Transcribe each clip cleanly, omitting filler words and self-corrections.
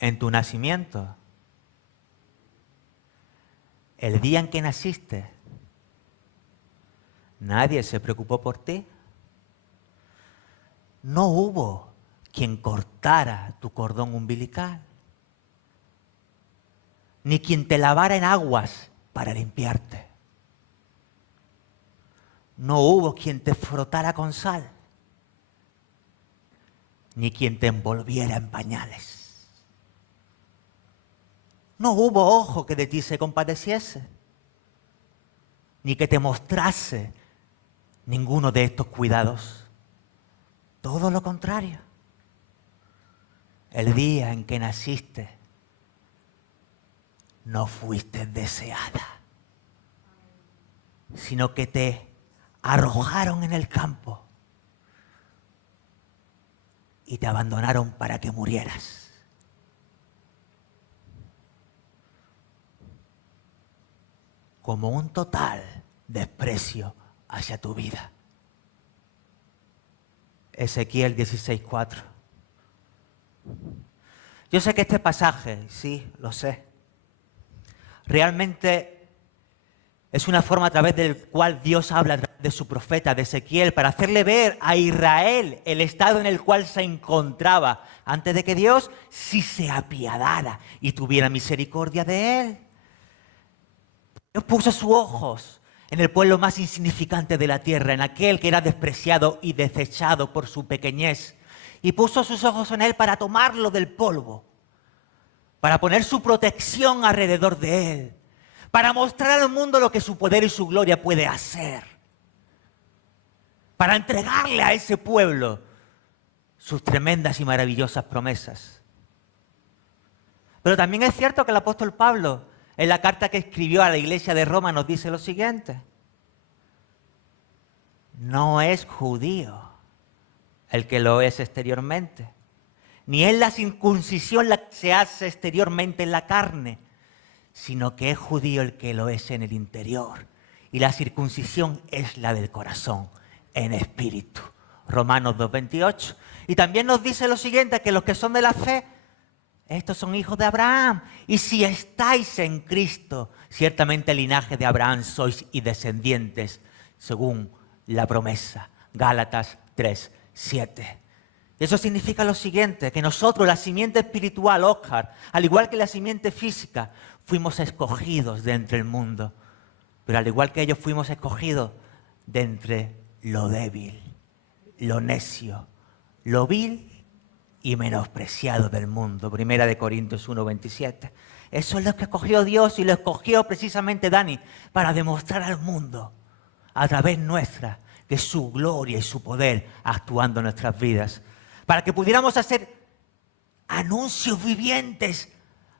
en tu nacimiento, el día en que naciste, nadie se preocupó por ti. No hubo quien cortara tu cordón umbilical, ni quien te lavara en aguas para limpiarte. No hubo quien te frotara con sal, ni quien te envolviera en pañales. No hubo ojo que de ti se compadeciese, ni que te mostrase ninguno de estos cuidados. Todo lo contrario. El día en que naciste, no fuiste deseada, sino que te arrojaron en el campo y te abandonaron para que murieras. Como un total desprecio hacia tu vida. Ezequiel 16:4. Yo sé que este pasaje, sí, lo sé, realmente es una forma a través del cual Dios habla de su profeta, de Ezequiel, para hacerle ver a Israel el estado en el cual se encontraba antes de que Dios sí se apiadara y tuviera misericordia de él. Dios puso sus ojos en el pueblo más insignificante de la tierra, en aquel que era despreciado y desechado por su pequeñez. Y puso sus ojos en él para tomarlo del polvo, para poner su protección alrededor de él, para mostrar al mundo lo que su poder y su gloria puede hacer, para entregarle a ese pueblo sus tremendas y maravillosas promesas. Pero también es cierto que el apóstol Pablo, en la carta que escribió a la iglesia de Roma, nos dice lo siguiente: no es judío el que lo es exteriormente, ni es la circuncisión la que se hace exteriormente en la carne, sino que es judío el que lo es en el interior. Y la circuncisión es la del corazón, en espíritu. Romanos 2:28. Y también nos dice lo siguiente, que los que son de la fe, estos son hijos de Abraham. Y si estáis en Cristo, ciertamente el linaje de Abraham sois y descendientes, según la promesa. Gálatas 3:7. Eso significa lo siguiente, que nosotros, la simiente espiritual, Oscar, al igual que la simiente física, fuimos escogidos de entre el mundo. Pero al igual que ellos, fuimos escogidos de entre lo débil, lo necio, lo vil y menospreciado del mundo. Primera de Corintios 1:27. Eso es lo que escogió Dios, y lo escogió precisamente Dani para demostrar al mundo, a través nuestra, que su gloria y su poder actuando en nuestras vidas, para que pudiéramos hacer anuncios vivientes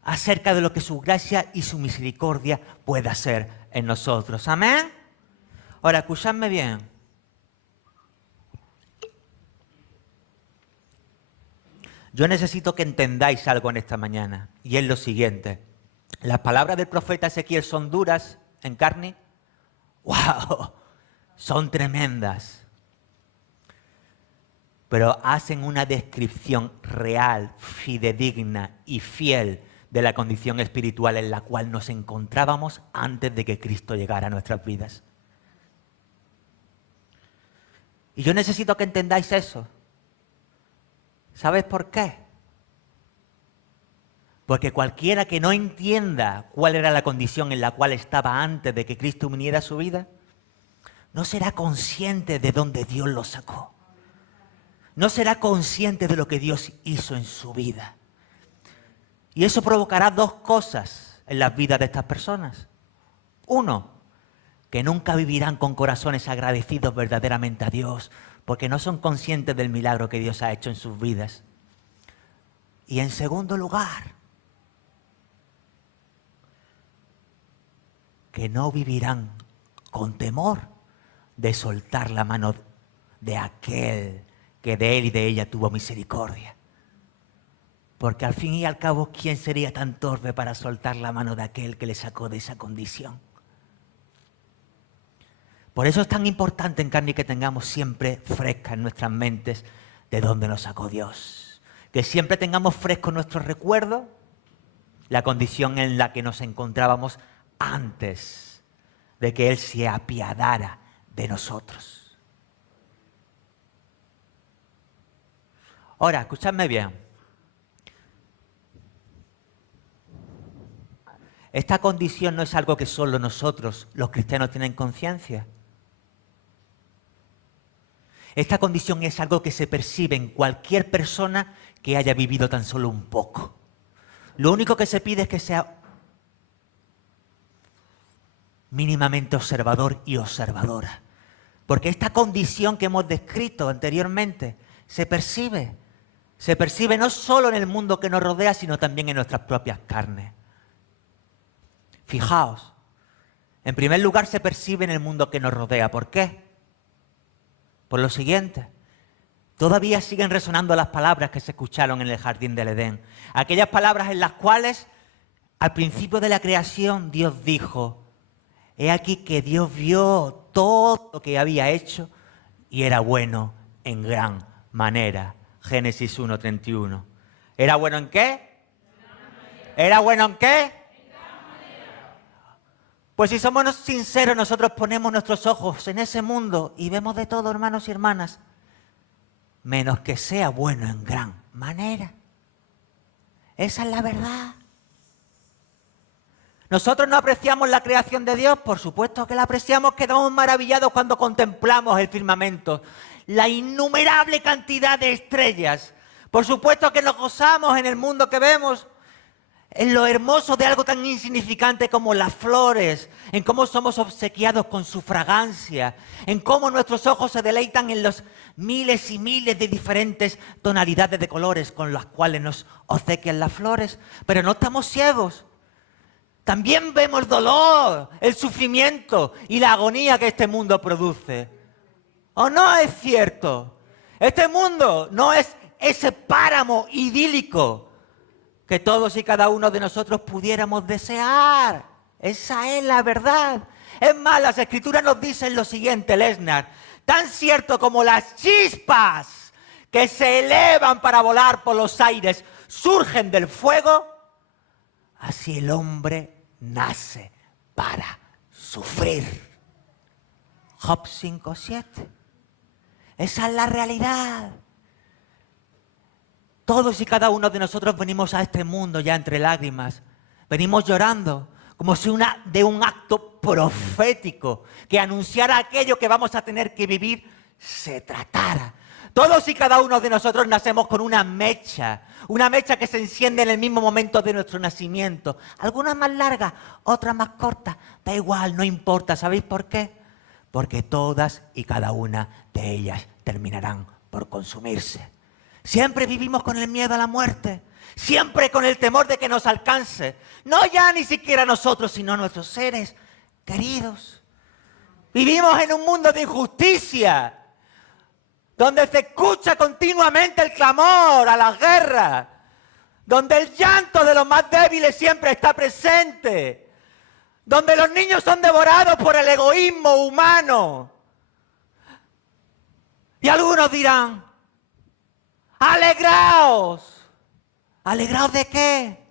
acerca de lo que su gracia y su misericordia puede hacer en nosotros. Amén. Ahora, escuchadme bien. Yo necesito que entendáis algo en esta mañana, y es lo siguiente. Las palabras del profeta Ezequiel son duras en carne. ¡Wow! Son tremendas. Pero hacen una descripción real, fidedigna y fiel de la condición espiritual en la cual nos encontrábamos antes de que Cristo llegara a nuestras vidas. Y yo necesito que entendáis eso. ¿Sabes por qué? Porque cualquiera que no entienda cuál era la condición en la cual estaba antes de que Cristo viniera a su vida, no será consciente de dónde Dios lo sacó. No será consciente de lo que Dios hizo en su vida. Y eso provocará dos cosas en las vidas de estas personas. Uno, que nunca vivirán con corazones agradecidos verdaderamente a Dios, porque no son conscientes del milagro que Dios ha hecho en sus vidas. Y en segundo lugar, que no vivirán con temor de soltar la mano de aquel que de él y de ella tuvo misericordia. Porque al fin y al cabo, ¿quién sería tan torpe para soltar la mano de aquel que le sacó de esa condición? Por eso es tan importante, en carne, que tengamos siempre fresca en nuestras mentes de dónde nos sacó Dios. que siempre tengamos fresco nuestros recuerdos, la condición en la que nos encontrábamos antes de que Él se apiadara de nosotros. Ahora, escuchadme bien. Esta condición no es algo que solo nosotros, los cristianos, tienen conciencia. Esta condición es algo que se percibe en cualquier persona que haya vivido tan solo un poco. Lo único que se pide es que sea mínimamente observador y observadora. Porque esta condición que hemos descrito anteriormente se percibe no solo en el mundo que nos rodea, sino también en nuestras propias carnes. Fijaos, en primer lugar se percibe en el mundo que nos rodea. ¿Por qué? Por lo siguiente. Todavía siguen resonando las palabras que se escucharon en el jardín del Edén. Aquellas palabras en las cuales, al principio de la creación, Dios dijo: he aquí que Dios vio todo lo que había hecho y era bueno en gran manera. Génesis 1:31. ¿Era bueno en qué? ¿Era bueno en qué? Pues si somos sinceros, nosotros ponemos nuestros ojos en ese mundo y vemos de todo, hermanos y hermanas, menos que sea bueno en gran manera. Esa es la verdad. ¿Nosotros no apreciamos la creación de Dios? Por supuesto que la apreciamos, quedamos maravillados cuando contemplamos el firmamento, la innumerable cantidad de estrellas. Por supuesto que nos gozamos en el mundo que vemos, en lo hermoso de algo tan insignificante como las flores, en cómo somos obsequiados con su fragancia, en cómo nuestros ojos se deleitan en los miles y miles de diferentes tonalidades de colores con las cuales nos obsequian las flores. Pero no estamos ciegos. También vemos el dolor, el sufrimiento y la agonía que este mundo produce. ¿O no es cierto? Este mundo no es ese páramo idílico que todos y cada uno de nosotros pudiéramos desear. Esa es la verdad. Es más, las Escrituras nos dicen lo siguiente, Lesnar: tan cierto como las chispas que se elevan para volar por los aires surgen del fuego, así el hombre nace para sufrir. Job 5:7. Esa es la realidad. Todos y cada uno de nosotros venimos a este mundo ya entre lágrimas. Venimos llorando como si de un acto profético que anunciara aquello que vamos a tener que vivir se tratara. Todos y cada uno de nosotros nacemos con una mecha que se enciende en el mismo momento de nuestro nacimiento. Algunas más largas, otras más cortas. Da igual, no importa. ¿Sabéis por qué? Porque todas y cada una de ellas terminarán por consumirse. Siempre vivimos con el miedo a la muerte, siempre con el temor de que nos alcance. No ya ni siquiera nosotros, sino nuestros seres queridos. Vivimos en un mundo de injusticia, donde se escucha continuamente el clamor a la guerra, donde el llanto de los más débiles siempre está presente, donde los niños son devorados por el egoísmo humano. Y algunos dirán: ¡alegraos! ¿Alegraos de qué?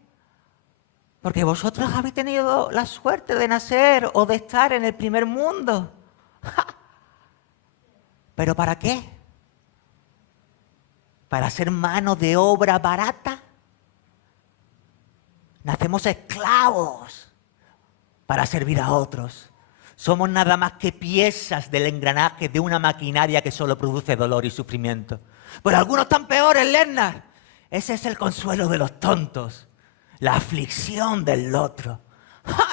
Porque vosotros habéis tenido la suerte de nacer o de estar en el primer mundo. ¡Ja! ¿Pero para qué? ¿Para ser mano de obra barata? Nacemos esclavos para servir a otros. Somos nada más que piezas del engranaje de una maquinaria que solo produce dolor y sufrimiento. Pero algunos están peores, Lennart. Ese es el consuelo de los tontos, la aflicción del otro.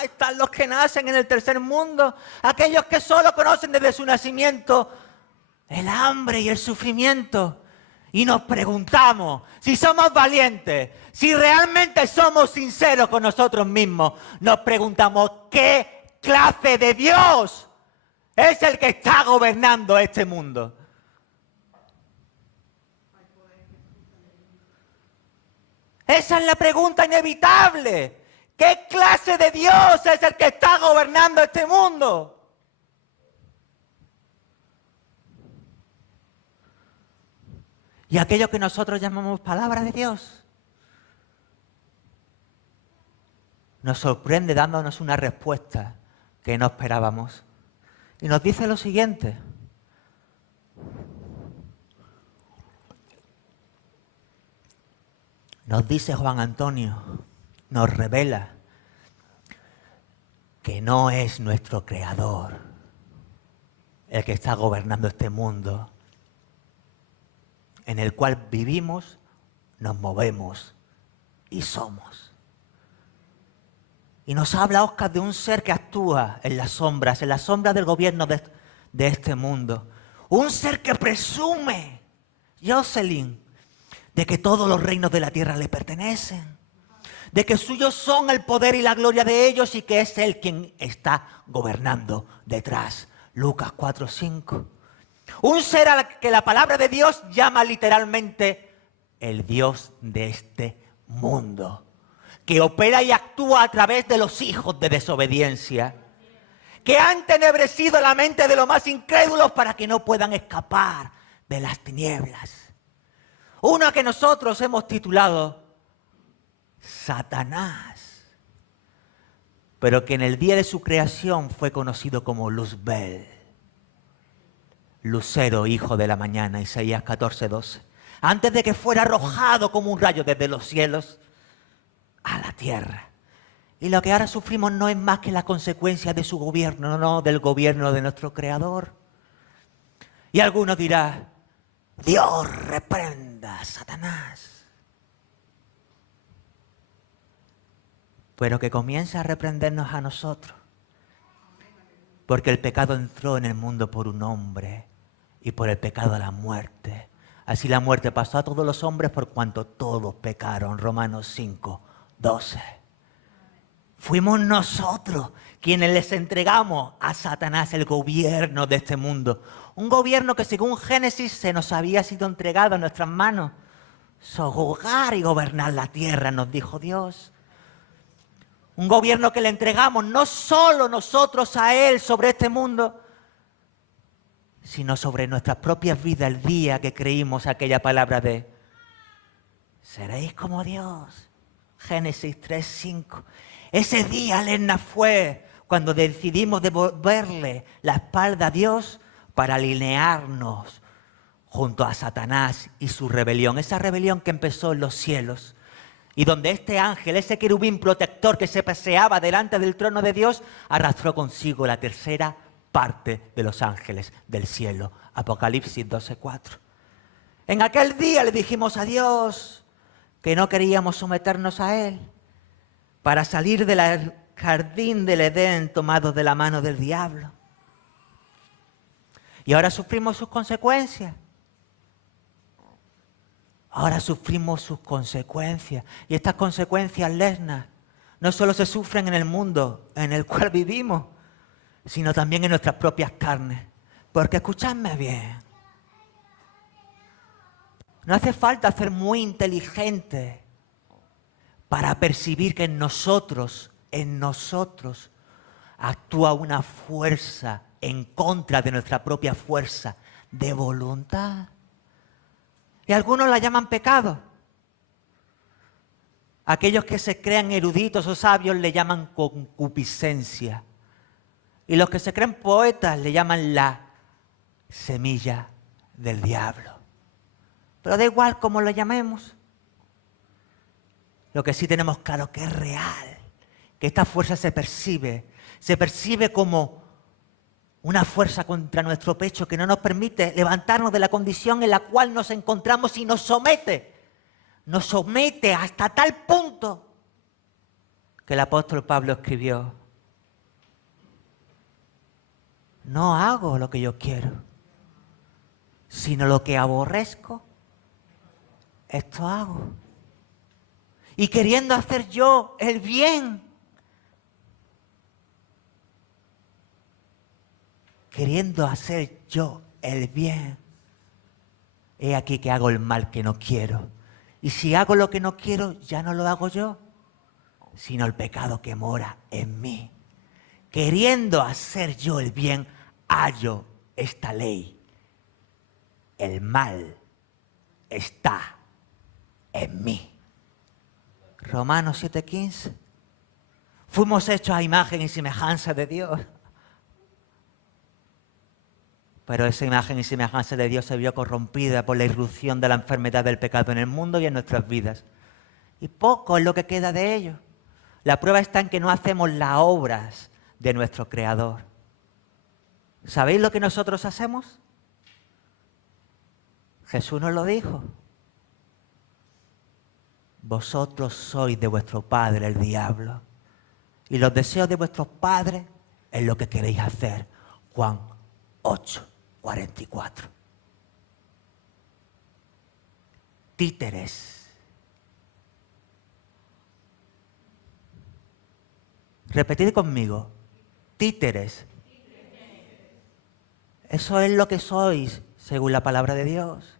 Están los que nacen en el tercer mundo, aquellos que solo conocen desde su nacimiento el hambre y el sufrimiento. Y nos preguntamos si somos valientes, si realmente somos sinceros con nosotros mismos. Nos preguntamos: ¿qué clase de Dios es el que está gobernando este mundo? Esa es la pregunta inevitable. ¿Qué clase de Dios es el que está gobernando este mundo? y aquello que nosotros llamamos palabra de Dios nos sorprende dándonos una respuesta que no esperábamos. Y nos dice lo siguiente: nos dice Juan Antonio, nos revela que no es nuestro Creador el que está gobernando este mundo en el cual vivimos, nos movemos y somos. Y nos habla Óscar de un ser que actúa en las sombras del gobierno de este mundo. Un ser que presume, Jocelyn, de que todos los reinos de la tierra le pertenecen, de que suyos son el poder y la gloria de ellos y que es Él quien está gobernando detrás. Lucas 4:5. Un ser al que la palabra de Dios llama literalmente el Dios de este mundo, que opera y actúa a través de los hijos de desobediencia, que han entenebrecido la mente de los más incrédulos para que no puedan escapar de las tinieblas. Uno que nosotros hemos titulado Satanás, pero que en el día de su creación fue conocido como Luzbel, lucero, hijo de la mañana, Isaías 14:12. Antes de que fuera arrojado como un rayo desde los cielos a la tierra. Y lo que ahora sufrimos no es más que la consecuencia de su gobierno, no del gobierno de nuestro Creador. Y algunos dirán: Dios reprenda a Satanás. Pero que comience a reprendernos a nosotros. Porque el pecado entró en el mundo por un hombre y por el pecado la muerte. Así la muerte pasó a todos los hombres por cuanto todos pecaron. Romanos 5:12. Fuimos nosotros quienes les entregamos a Satanás el gobierno de este mundo. Un gobierno que según Génesis se nos había sido entregado en nuestras manos. Sojuzgar y gobernar la tierra, nos dijo Dios. Un gobierno que le entregamos no solo nosotros a Él sobre este mundo, sino sobre nuestras propias vidas el día que creímos aquella palabra de seréis como Dios. Génesis 3:5. Ese día, Lerna, fue cuando decidimos devolverle la espalda a Dios para alinearnos junto a Satanás y su rebelión. Esa rebelión que empezó en los cielos. Y donde este ángel, ese querubín protector que se paseaba delante del trono de Dios, arrastró consigo la tercera parte de los ángeles del cielo. Apocalipsis 12:4. En aquel día le dijimos a Dios que no queríamos someternos a Él para salir del jardín del Edén tomados de la mano del diablo. Y ahora sufrimos sus consecuencias. Ahora sufrimos sus consecuencias. Y estas consecuencias, Lerna, no solo se sufren en el mundo en el cual vivimos, sino también en nuestras propias carnes. Porque escuchadme bien, no hace falta ser muy inteligente para percibir que en nosotros actúa una fuerza en contra de nuestra propia fuerza de voluntad. Y algunos la llaman pecado. Aquellos que se crean eruditos o sabios le llaman concupiscencia. Y los que se creen poetas le llaman la semilla del diablo. Pero da igual cómo lo llamemos. Lo que sí tenemos claro que es real, que esta fuerza se percibe como una fuerza contra nuestro pecho que no nos permite levantarnos de la condición en la cual nos encontramos y nos somete hasta tal punto que el apóstol Pablo escribió: no hago lo que yo quiero, sino lo que aborrezco, esto hago. Y queriendo hacer yo el bien, he aquí que hago el mal que no quiero. Y si hago lo que no quiero, ya no lo hago yo, sino el pecado que mora en mí. Queriendo hacer yo el bien, hallo esta ley: el mal está en mí. Romanos 7:15. Fuimos hechos a imagen y semejanza de Dios. Pero esa imagen y semejanza de Dios se vio corrompida por la irrupción de la enfermedad del pecado en el mundo y en nuestras vidas. Y poco es lo que queda de ello. La prueba está en que no hacemos las obras de nuestro Creador. ¿Sabéis lo que nosotros hacemos? Jesús nos lo dijo. Vosotros sois de vuestro padre el diablo, y los deseos de vuestros padres es lo que queréis hacer. Juan 8:44. Títeres. Repetid conmigo. Títeres. Eso es lo que sois, según la palabra de Dios.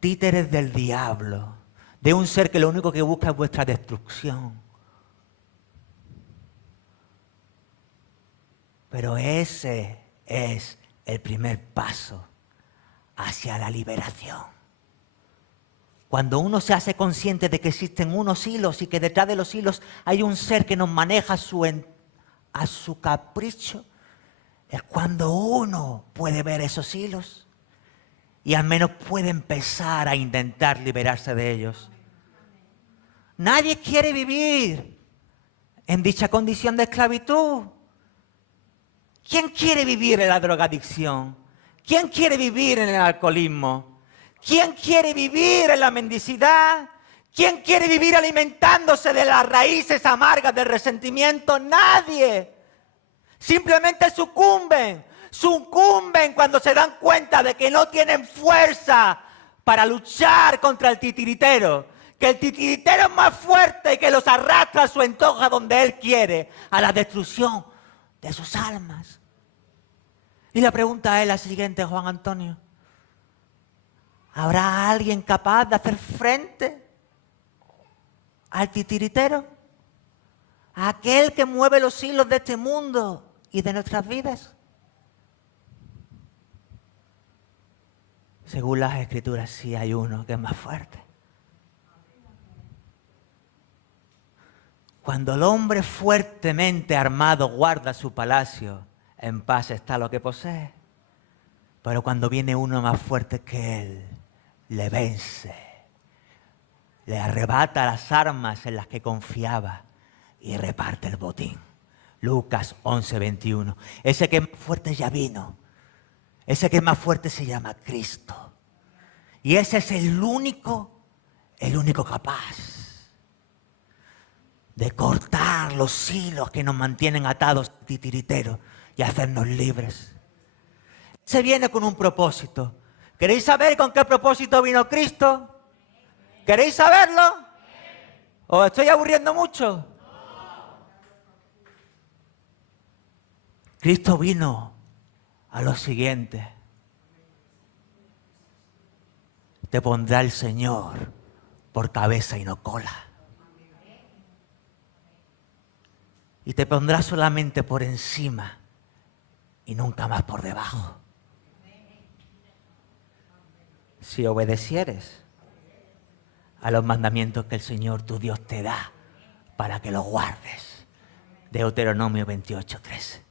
Títeres del diablo, de un ser que lo único que busca es vuestra destrucción. Pero ese es el primer paso hacia la liberación. Cuando uno se hace consciente de que existen unos hilos y que detrás de los hilos hay un ser que nos maneja a su capricho, es cuando uno puede ver esos hilos y al menos puede empezar a intentar liberarse de ellos. Nadie quiere vivir en dicha condición de esclavitud. ¿Quién quiere vivir en la drogadicción? ¿Quién quiere vivir en el alcoholismo? ¿Quién quiere vivir en la mendicidad? ¿Quién quiere vivir alimentándose de las raíces amargas del resentimiento? Nadie. Simplemente sucumben cuando se dan cuenta de que no tienen fuerza para luchar contra el titiritero. Que el titiritero es más fuerte y que los arrastra a su antojo donde él quiere, a la destrucción de sus almas. Y la pregunta es la siguiente, Juan Antonio. ¿Habrá alguien capaz de hacer frente al titiritero? ¿A aquel que mueve los hilos de este mundo y de nuestras vidas? Según las Escrituras, sí hay uno que es más fuerte. Cuando el hombre fuertemente armado guarda su palacio, en paz está lo que posee. Pero cuando viene uno más fuerte que él, le vence, le arrebata las armas en las que confiaba y reparte el botín. Lucas 11:21. Ese que es más fuerte ya vino. Ese que es más fuerte se llama Cristo. Y ese es el único capaz de cortar los hilos que nos mantienen atados titiriteros y hacernos libres. Se viene con un propósito. ¿Queréis saber con qué propósito vino Cristo? ¿Queréis saberlo? ¿Os estoy aburriendo mucho? Cristo vino a lo siguiente. Te pondrá el Señor por cabeza y no cola. Y te pondrá solamente por encima y nunca más por debajo. Si obedecieres a los mandamientos que el Señor tu Dios te da para que los guardes. Deuteronomio 28:13.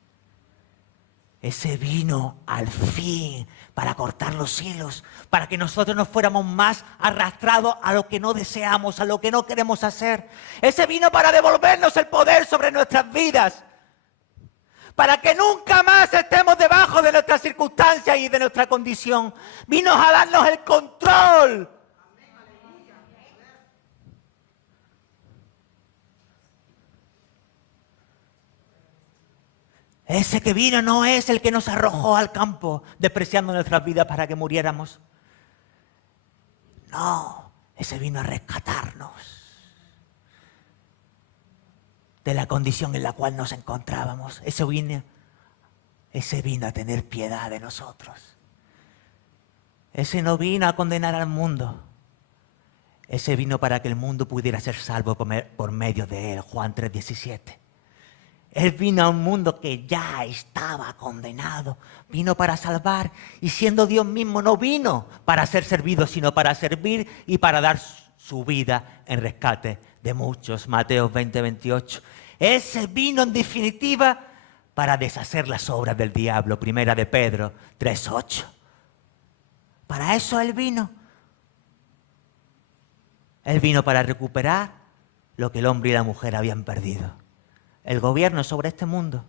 Ese vino al fin para cortar los hilos, para que nosotros no fuéramos más arrastrados a lo que no deseamos, a lo que no queremos hacer. Ese vino para devolvernos el poder sobre nuestras vidas, para que nunca más estemos debajo de nuestras circunstancias y de nuestra condición. Vino a darnos el control. Ese que vino no es el que nos arrojó al campo, despreciando nuestras vidas para que muriéramos. No, ese vino a rescatarnos de la condición en la cual nos encontrábamos. Ese vino a tener piedad de nosotros. Ese no vino a condenar al mundo. Ese vino para que el mundo pudiera ser salvo por medio de él. Juan 3:17. Él vino a un mundo que ya estaba condenado. Vino para salvar. Y siendo Dios mismo, no vino para ser servido, sino para servir y para dar su vida en rescate de muchos. Mateo 20, 28. Ese vino en definitiva para deshacer las obras del diablo. Primera de Pedro 3, 8. Para eso Él vino. Él vino para recuperar lo que el hombre y la mujer habían perdido. El gobierno sobre este mundo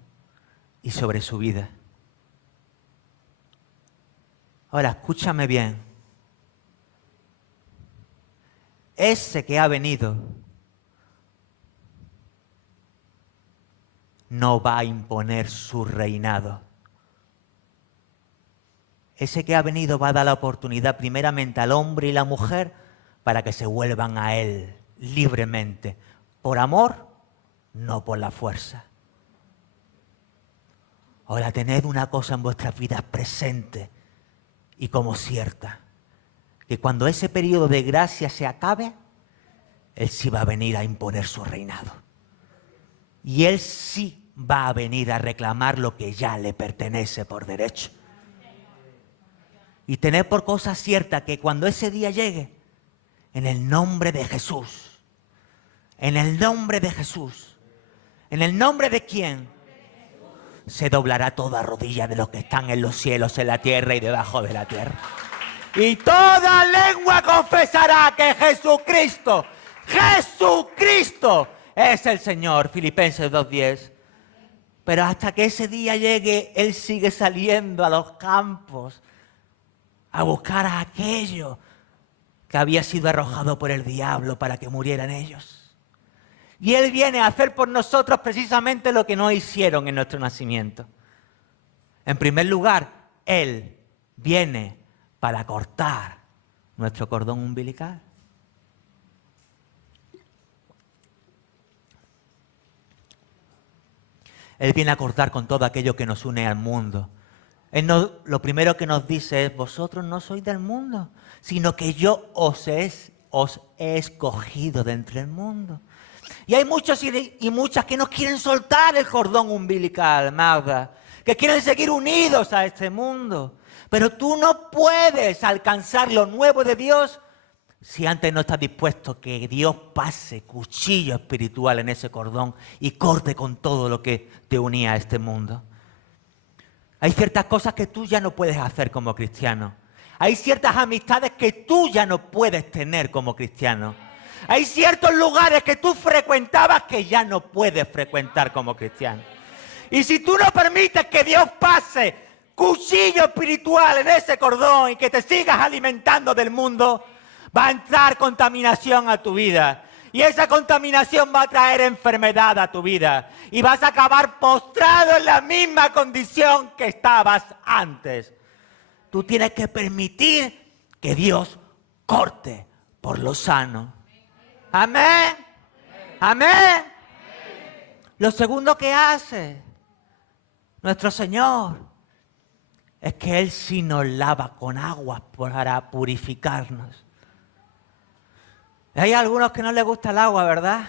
y sobre su vida. Ahora, escúchame bien. Ese que ha venido no va a imponer su reinado. Ese que ha venido va a dar la oportunidad primeramente al hombre y la mujer para que se vuelvan a Él libremente, por amor, no por la fuerza. Ahora, tened una cosa en vuestras vidas presente y como cierta, que cuando ese periodo de gracia se acabe, Él sí va a venir a imponer su reinado. Y Él sí va a venir a reclamar lo que ya le pertenece por derecho. Y tened por cosa cierta que cuando ese día llegue, en el nombre de Jesús, en el nombre de Jesús, en el nombre de quién, se doblará toda rodilla de los que están en los cielos, en la tierra y debajo de la tierra. Y toda lengua confesará que Jesucristo es el Señor. Filipenses 2:10. Pero hasta que ese día llegue, Él sigue saliendo a los campos a buscar a aquellos que había sido arrojado por el diablo para que murieran ellos. Y Él viene a hacer por nosotros precisamente lo que no hicieron en nuestro nacimiento. En primer lugar, Él viene para cortar nuestro cordón umbilical. Él viene a cortar con todo aquello que nos une al mundo. Él no, lo primero que nos dice es: vosotros no sois del mundo, sino que yo os he escogido de entre el mundo. Y hay muchos y muchas que no quieren soltar el cordón umbilical, Magda, que quieren seguir unidos a este mundo. Pero tú no puedes alcanzar lo nuevo de Dios si antes no estás dispuesto que Dios pase cuchillo espiritual en ese cordón y corte con todo lo que te unía a este mundo. Hay ciertas cosas que tú ya no puedes hacer como cristiano. Hay ciertas amistades que tú ya no puedes tener como cristiano. Hay ciertos lugares que tú frecuentabas que ya no puedes frecuentar como cristiano. Y si tú no permites que Dios pase cuchillo espiritual en ese cordón y que te sigas alimentando del mundo, va a entrar contaminación a tu vida. Y esa contaminación va a traer enfermedad a tu vida. Y vas a acabar postrado en la misma condición que estabas antes. Tú tienes que permitir que Dios corte por lo sano. Amén. Amén. Lo segundo que hace nuestro Señor es que Él sí nos lava con agua para purificarnos. Hay algunos que no les gusta el agua, ¿verdad?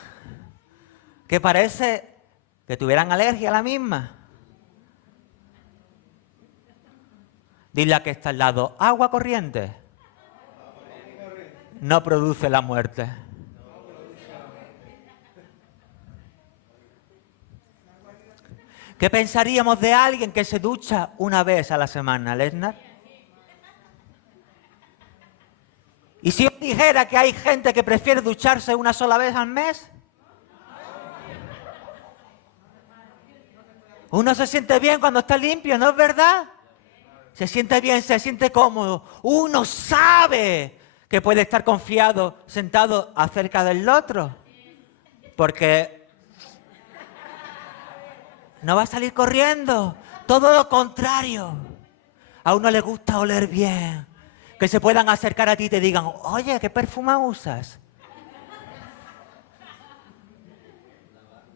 Que parece que tuvieran alergia a la misma. Dile a que está al lado: agua corriente no produce la muerte. ¿Qué pensaríamos de alguien que se ducha una vez a la semana, Lesnar? ¿Y si os dijera que hay gente que prefiere ducharse una sola vez al mes? Uno se siente bien cuando está limpio, ¿no es verdad? Se siente bien, se siente cómodo. Uno sabe que puede estar confiado, sentado acerca del otro. Porque no va a salir corriendo. Todo lo contrario. A uno le gusta oler bien. Que se puedan acercar a ti y te digan: oye, ¿qué perfume usas?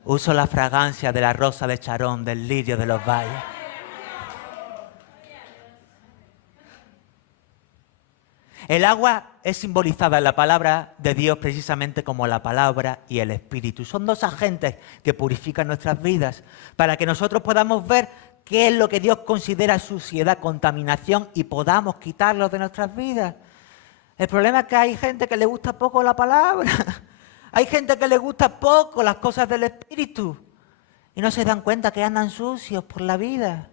Uso la fragancia de la rosa de Charón, del lirio de los valles. El agua es simbolizada en la palabra de Dios precisamente como la palabra y el Espíritu. Son dos agentes que purifican nuestras vidas para que nosotros podamos ver qué es lo que Dios considera suciedad, contaminación y podamos quitarlo de nuestras vidas. El problema es que hay gente que le gusta poco la palabra. Hay gente que le gusta poco las cosas del Espíritu y no se dan cuenta que andan sucios por la vida.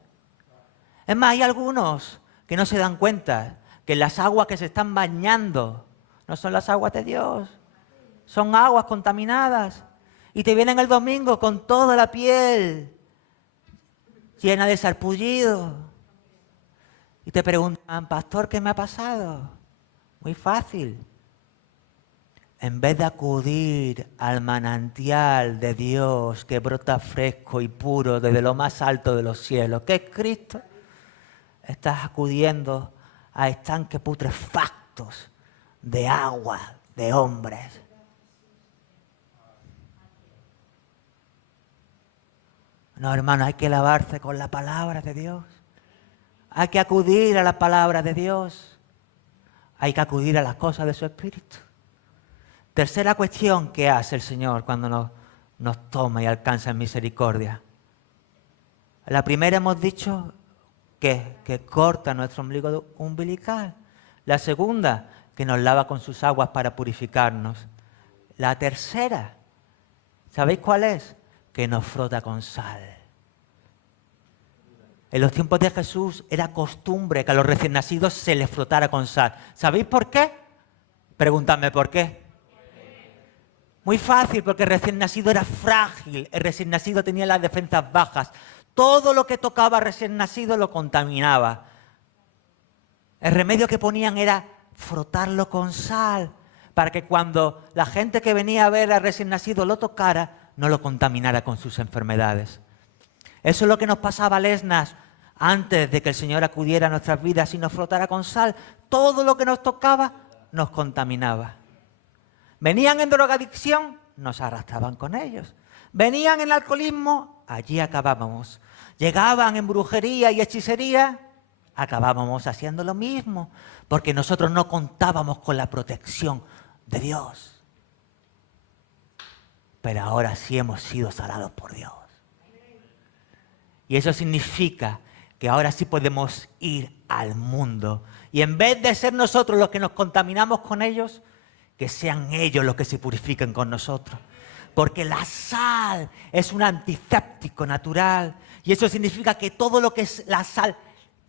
Es más, hay algunos que no se dan cuenta que las aguas que se están bañando no son las aguas de Dios, son aguas contaminadas. Y te vienen el domingo con toda la piel llena de sarpullido. Y te preguntan, pastor, ¿qué me ha pasado? Muy fácil. En vez de acudir al manantial de Dios que brota fresco y puro desde lo más alto de los cielos, que es Cristo, estás acudiendo a estanques putrefactos de agua de hombres. No, hermanos, hay que lavarse con la palabra de Dios. Hay que acudir a la palabra de Dios. Hay que acudir a las cosas de su Espíritu. Tercera cuestión que hace el Señor cuando nos toma y alcanza en misericordia. La primera hemos dicho que corta nuestro ombligo umbilical. La segunda, que nos lava con sus aguas para purificarnos. La tercera, ¿sabéis cuál es? Que nos frota con sal. En los tiempos de Jesús era costumbre que a los recién nacidos se les frotara con sal. ¿Sabéis por qué? Preguntadme por qué. Muy fácil, porque el recién nacido era frágil, el recién nacido tenía las defensas bajas. Todo lo que tocaba al recién nacido lo contaminaba. El remedio que ponían era frotarlo con sal, para que cuando la gente que venía a ver al recién nacido lo tocara, no lo contaminara con sus enfermedades. Eso es lo que nos pasaba a lesnas antes de que el Señor acudiera a nuestras vidas y nos frotara con sal. Todo lo que nos tocaba nos contaminaba. Venían en drogadicción, nos arrastraban con ellos. Venían en alcoholismo, allí acabábamos. Llegaban en brujería y hechicería, acabábamos haciendo lo mismo, porque nosotros no contábamos con la protección de Dios. Pero ahora sí hemos sido sanados por Dios. Y eso significa que ahora sí podemos ir al mundo. Y en vez de ser nosotros los que nos contaminamos con ellos, que sean ellos los que se purifiquen con nosotros. Porque la sal es un antiséptico natural. Y eso significa que todo lo que la sal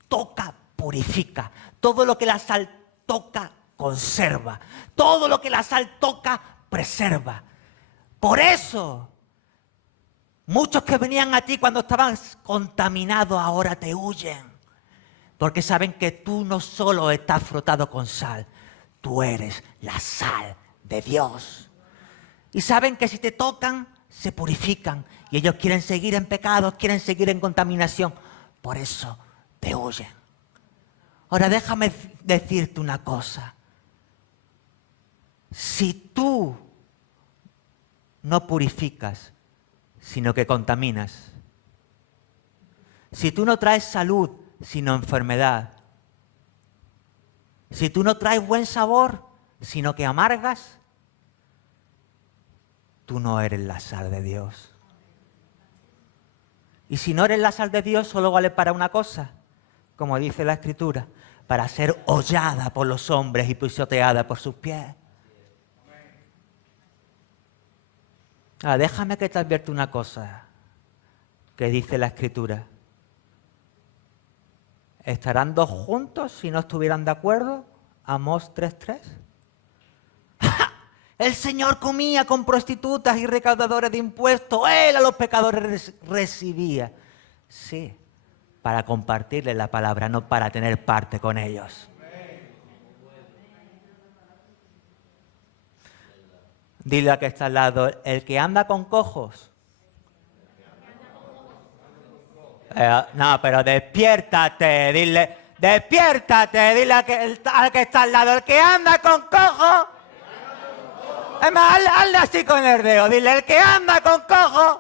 toca, purifica. Todo lo que la sal toca, conserva. Todo lo que la sal toca, preserva. Por eso, muchos que venían a ti cuando estabas contaminados ahora te huyen. Porque saben que tú no solo estás frotado con sal, tú eres la sal de Dios. Y saben que si te tocan, se purifican. Y ellos quieren seguir en pecados, quieren seguir en contaminación. Por eso te huyen. Ahora déjame decirte una cosa. Si tú no purificas, sino que contaminas. Si tú no traes salud, sino enfermedad. Si tú no traes buen sabor, sino que amargas, tú no eres la sal de Dios. Y si no eres la sal de Dios, solo vale para una cosa, como dice la Escritura, para ser hollada por los hombres y pisoteada por sus pies. Ahora, déjame que te advierta una cosa que dice la Escritura. ¿Estarán dos juntos si no estuvieran de acuerdo? Amós 3:3. El Señor comía con prostitutas y recaudadores de impuestos. Él a los pecadores recibía. Sí, para compartirles la palabra, no para tener parte con ellos. Dile a que está al lado, el que anda con cojos. No, pero despiértate, dile, despiértate, dile al que está al lado, el que anda con cojos. Es más, hazle así con el dedo, dile, el que anda con cojos,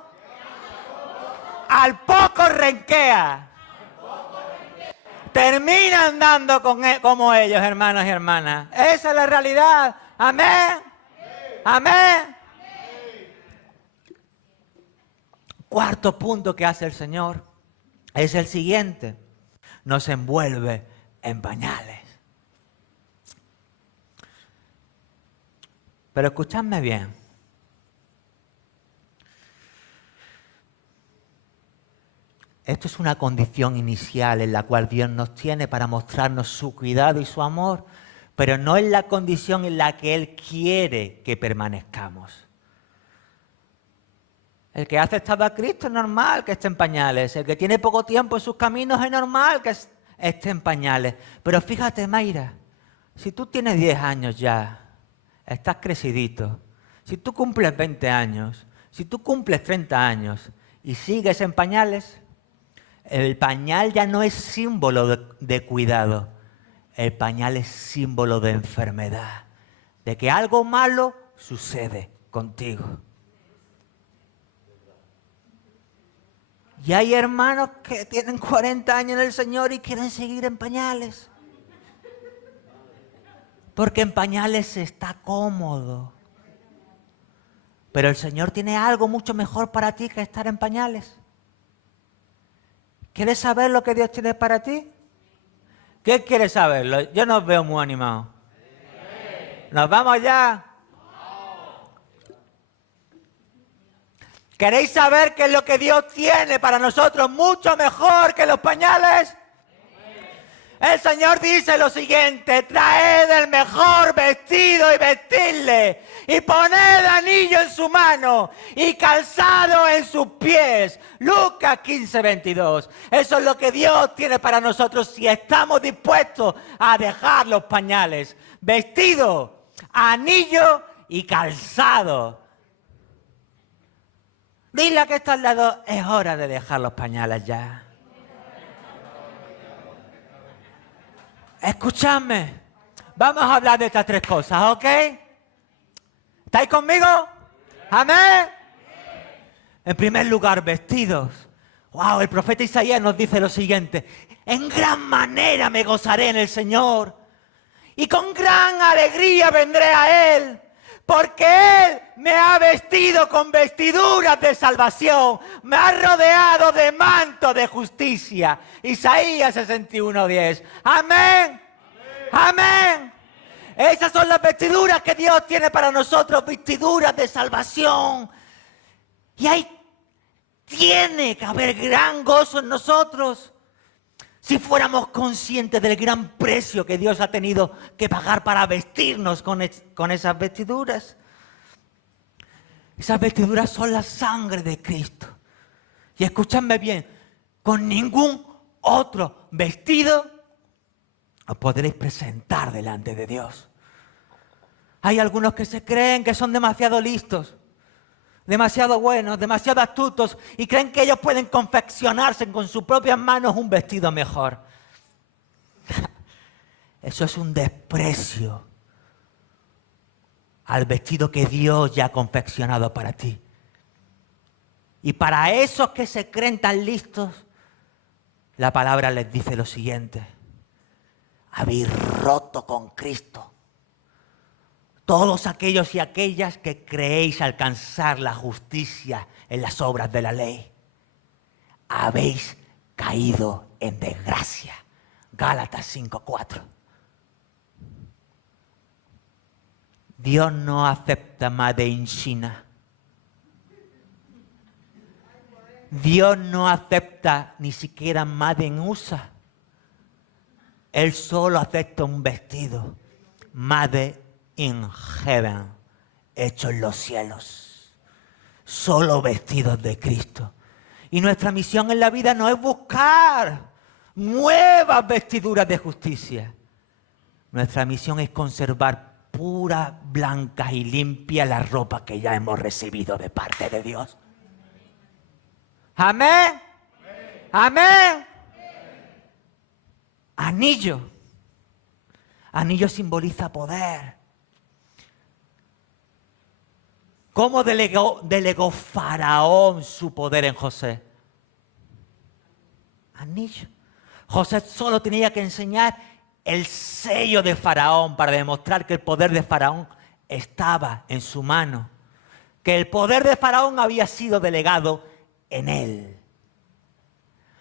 al poco renquea. terminan dando como ellos, hermanos y hermanas. Esa es la realidad. Amén. Amén. Cuarto punto que hace el Señor es el siguiente. Nos envuelve en pañales. Pero escuchadme bien. Esto es una condición inicial en la cual Dios nos tiene para mostrarnos su cuidado y su amor, pero no es la condición en la que Él quiere que permanezcamos. El que ha aceptado a Cristo es normal que esté en pañales. El que tiene poco tiempo en sus caminos es normal que esté en pañales. Pero fíjate, Mayra, si tú tienes 10 años ya, estás crecidito, si tú cumples 20 años, si tú cumples 30 años y sigues en pañales, el pañal ya no es símbolo de cuidado. El pañal es símbolo de enfermedad, de que algo malo sucede contigo. Y hay hermanos que tienen 40 años en el Señor y quieren seguir en pañales. Porque en pañales está cómodo. Pero el Señor tiene algo mucho mejor para ti que estar en pañales. ¿Quieres saber lo que Dios tiene para ti? ¿Qué quieres saberlo? Yo no os veo muy animados. ¿Nos vamos ya? ¿Queréis saber qué es lo que Dios tiene para nosotros mucho mejor que los pañales? El Señor dice lo siguiente: traed el mejor vestido y vestidle, y poned anillo en su mano y calzado en sus pies. Lucas 15:22. Eso es lo que Dios tiene para nosotros si estamos dispuestos a dejar los pañales. Vestido, anillo y calzado. Dile a que está al lado: es hora de dejar los pañales ya. Escuchadme, vamos a hablar de estas tres cosas, ¿ok? ¿Estáis conmigo? Amén. En primer lugar, vestidos. Wow, el profeta Isaías nos dice lo siguiente: en gran manera me gozaré en el Señor, y con gran alegría vendré a Él, porque Él me ha vestido con vestiduras de salvación, me ha rodeado de manto de justicia. Isaías 61:10. Amén. Amén. Esas son las vestiduras que Dios tiene para nosotros, vestiduras de salvación. Y ahí tiene que haber gran gozo en nosotros. Si fuéramos conscientes del gran precio que Dios ha tenido que pagar para vestirnos con esas vestiduras. Esas vestiduras son la sangre de Cristo. Y escúchame bien, con ningún otro vestido os podréis presentar delante de Dios. Hay algunos que se creen que son demasiado listos, demasiado buenos, demasiado astutos, y creen que ellos pueden confeccionarse con sus propias manos un vestido mejor. Eso es un desprecio al vestido que Dios ya ha confeccionado para ti. Y para esos que se creen tan listos, la palabra les dice lo siguiente: habéis roto con Cristo. Todos aquellos y aquellas que creéis alcanzar la justicia en las obras de la ley, habéis caído en desgracia. Gálatas 5:4. Dios no acepta Made in China. Dios no acepta ni siquiera Made in USA. Él solo acepta un vestido Made in Heaven, hecho en los cielos. Solo vestidos de Cristo. Y nuestra misión en la vida no es buscar nuevas vestiduras de justicia. Nuestra misión es conservar pura, blanca y limpia la ropa que ya hemos recibido de parte de Dios. Amén. Amén. Anillo. Anillo simboliza poder. ¿Cómo delegó Faraón su poder en José? Anillo. José solo tenía que enseñar el sello de Faraón para demostrar que el poder de Faraón estaba en su mano, que el poder de Faraón había sido delegado en él.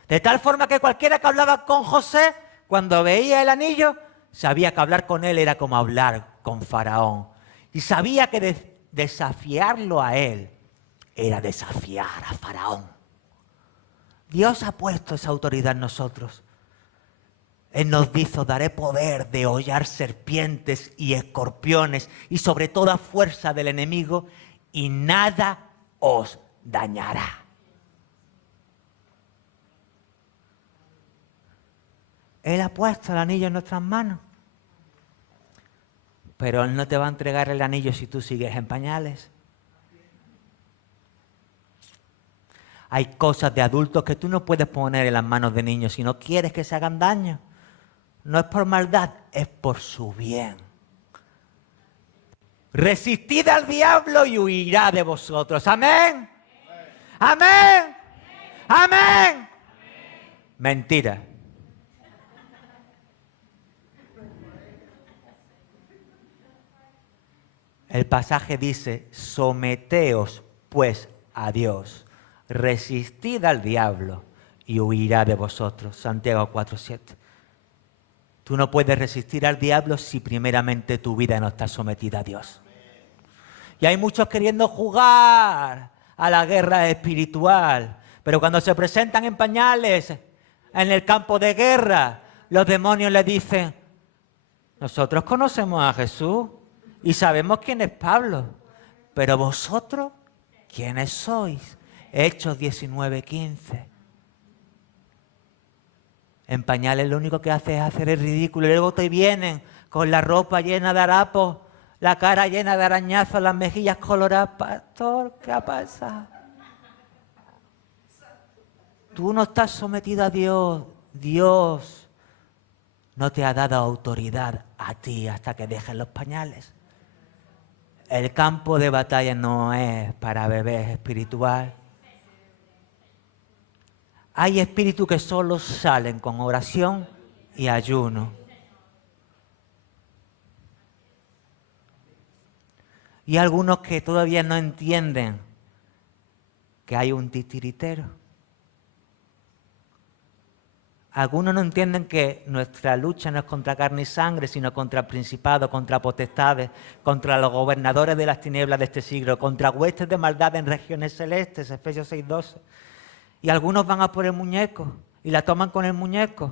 De tal forma que cualquiera que hablaba con José, cuando veía el anillo, sabía que hablar con él era como hablar con Faraón. Y sabía que desafiarlo a él era desafiar a Faraón. Dios ha puesto esa autoridad en nosotros. Él nos dijo: daré poder de hollar serpientes y escorpiones y sobre toda fuerza del enemigo, y nada os dañará. Él ha puesto el anillo en nuestras manos. Pero Él no te va a entregar el anillo si tú sigues en pañales. Hay cosas de adultos que tú no puedes poner en las manos de niños si no quieres que se hagan daño. No es por maldad, es por su bien. Resistid al diablo y huirá de vosotros. Amén. Amén. Amén. Mentira. El pasaje dice: someteos pues a Dios, resistid al diablo y huirá de vosotros. Santiago 4:7. Tú no puedes resistir al diablo si primeramente tu vida no está sometida a Dios. Y hay muchos queriendo jugar a la guerra espiritual, pero cuando se presentan en pañales en el campo de guerra, los demonios le dicen: nosotros conocemos a Jesús y sabemos quién es Pablo, pero vosotros, ¿quiénes sois? Hechos 19:15. En pañales lo único que hace es hacer el ridículo. Y luego te vienen con la ropa llena de harapos, la cara llena de arañazos, las mejillas coloradas. Pastor, ¿qué ha pasado? Tú no estás sometido a Dios. Dios no te ha dado autoridad a ti hasta que dejes los pañales. El campo de batalla no es para bebés espiritual. Hay espíritus que solo salen con oración y ayuno. Y algunos que todavía no entienden que hay un titiritero. Algunos no entienden que nuestra lucha no es contra carne y sangre, sino contra principados, contra potestades, contra los gobernadores de las tinieblas de este siglo, contra huestes de maldad en regiones celestes, Efesios 6:12. Y algunos van a por el muñeco y la toman con el muñeco.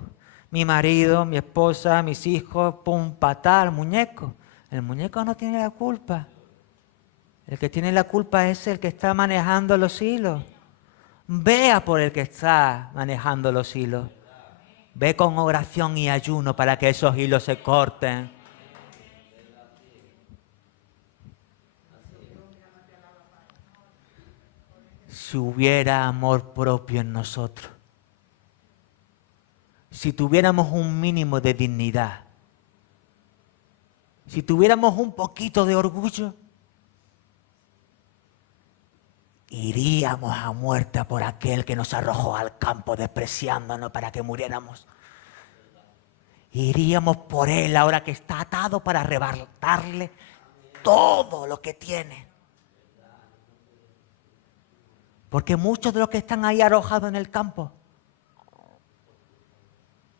Mi marido, mi esposa, mis hijos, pum, patá al muñeco. El muñeco no tiene la culpa. El que tiene la culpa es el que está manejando los hilos. Vea por el que está manejando los hilos. Ve con oración y ayuno para que esos hilos se corten. Si hubiera amor propio en nosotros, si tuviéramos un mínimo de dignidad, si tuviéramos un poquito de orgullo, iríamos a muerte por aquel que nos arrojó al campo despreciándonos para que muriéramos. Iríamos por él ahora que está atado para arrebatarle todo lo que tiene. Porque muchos de los que están ahí arrojados en el campo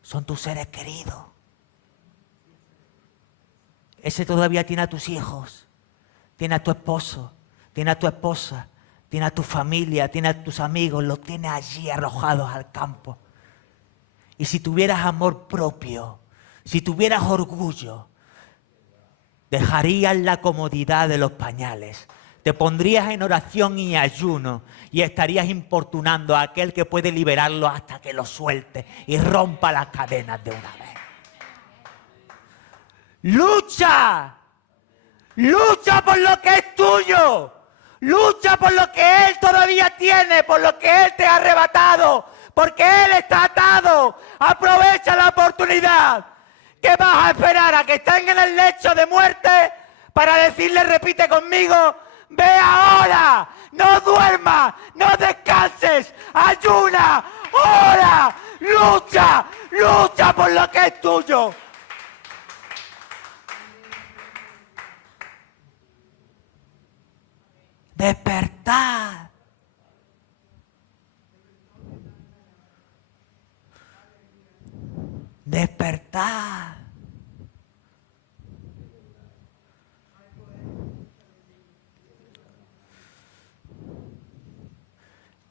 son tus seres queridos. Ese todavía tiene a tus hijos, tiene a tu esposo, tiene a tu esposa, tiene a tu familia, tiene a tus amigos, los tiene allí arrojados al campo. Y si tuvieras amor propio, si tuvieras orgullo, dejarías la comodidad de los pañales. Te pondrías en oración y ayuno y estarías importunando a aquel que puede liberarlo hasta que lo suelte y rompa las cadenas de una vez. ¡Lucha! ¡Lucha por lo que es tuyo! ¡Lucha por lo que Él todavía tiene, por lo que Él te ha arrebatado! Porque Él está atado. ¡Aprovecha la oportunidad! ¿Qué vas a esperar? ¿A que estén en el lecho de muerte para decirle, repite conmigo: ve ahora, no duermas, no descanses, ayuna, ¡Ora! ¡Lucha! ¡Lucha por lo que es tuyo! ¡Despertad! ¡Despertad!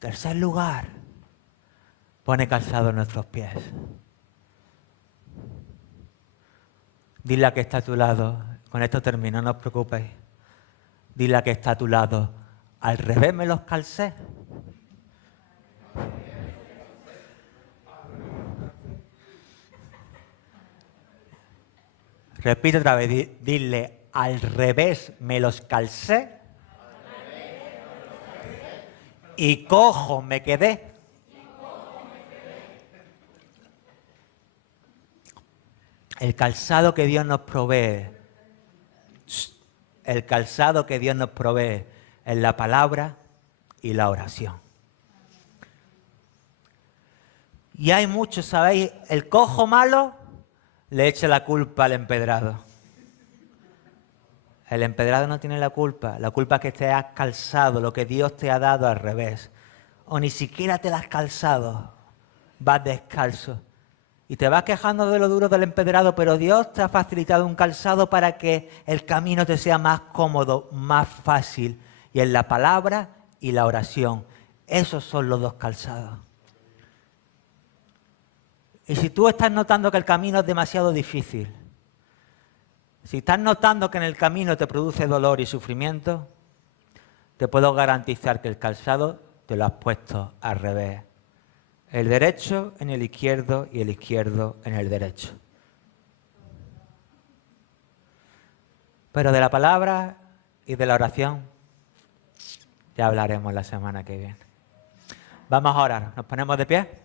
Tercer lugar, pone calzado en nuestros pies. Dile a que está a tu lado, con esto termino, no os preocupéis. Dile a que está a tu lado, al revés me los calcé. Repite otra vez, dile, al revés me los calcé y cojo me quedé. El calzado que Dios nos provee, el calzado que Dios nos provee es la palabra y la oración. Y hay muchos, ¿sabéis? El cojo malo le echa la culpa al empedrado. El empedrado no tiene la culpa es que te has calzado lo que Dios te ha dado al revés. O ni siquiera te lo has calzado, vas descalzo. Y te vas quejando de lo duro del empedrado, pero Dios te ha facilitado un calzado para que el camino te sea más cómodo, más fácil. Y en la palabra y la oración. Esos son los dos calzados. Y si tú estás notando que el camino es demasiado difícil, si estás notando que en el camino te produce dolor y sufrimiento, te puedo garantizar que el calzado te lo has puesto al revés. El derecho en el izquierdo y el izquierdo en el derecho. Pero de la palabra y de la oración ya hablaremos la semana que viene. Vamos a orar. ¿Nos ponemos de pie?